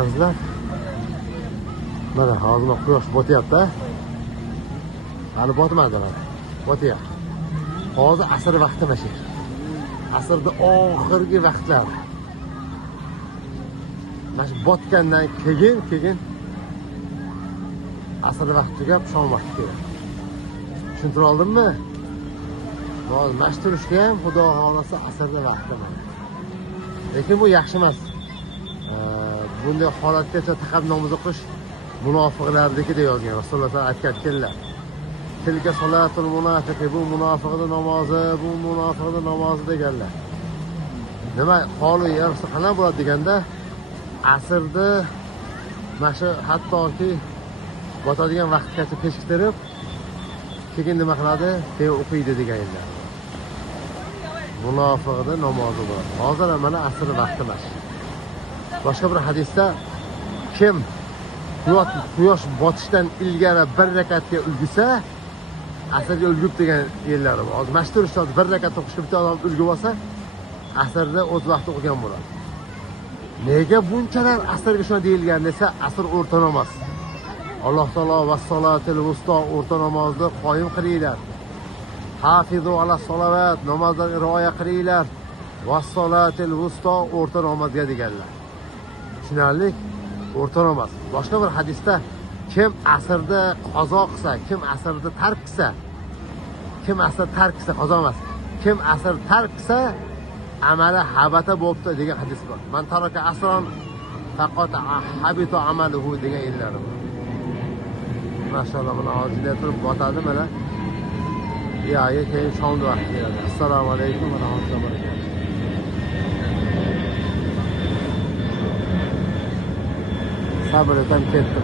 Azizlar, mana hozir quyosh botyapti. Hali botmadi mana. Botyapti. Hozir asr vaqti mana shu. Asrda oxirgi vaqtlar. Mana shu botgandan keyin asr vaqti tugab, shom vaqti keladi. Tushuntira oldimmi? Hozir mana shu turishda ham Xudo xolasa asrda vaqti mana. Lekin bu yaxshi emas. Bunday holatgacha taqab namoz o'qish munofiqlarniki deb yozgan. Rasululloh aytganlar. Tilka solatul munofiqi, bu munofiqning namozi, bu munofiqning namozi deganlar. Nima holi yarisi qanday bo'ladi deganda, asrda mana shu hattoki botadigan vaqtgacha kechiktirib, keyin nima qiladi? Keyin o'qiydi deganlar. Munofiqning namozi bo'ladi. Hozir mana asr vaqti emas. Boshqa bir hadisda kim quyosh botishdan ilgari bir rakatga ulgursa, asrga ulgurib degan yerlari bor. Hozir mashhur ustoz bir rakat o'qishga bitta odam ulgurib olsa, asrda o'z vaqti o'qigan bo'ladi. Nega bunchalar asrga shuna deyilgan desa, asr o'rta namoz. Alloh taolo vas-solatil wusto o'rta namozni qoyim qilinglar. Hafizu ala salovat, namozlarga rioya qilinglar. Vas-solatil wusto o'rta namozga deganlar. Tushunarlik o'rta namoz. Boshqa bir hadisda kim asrda qazo qilsa, kim asrda tark qilsa, qazo emas. Kim asr tark qilsa, amali habata bo'libdi degan hadis bor. Man taraka asron faqat habita amaluhu degan yerlar bor. Maşallah mana hozir turib botadi mana. Yo'q, keyin shom vaqti keladi. Assalomu alaykum va rahmatullohi va barakatuh. Sabr etam ketdi.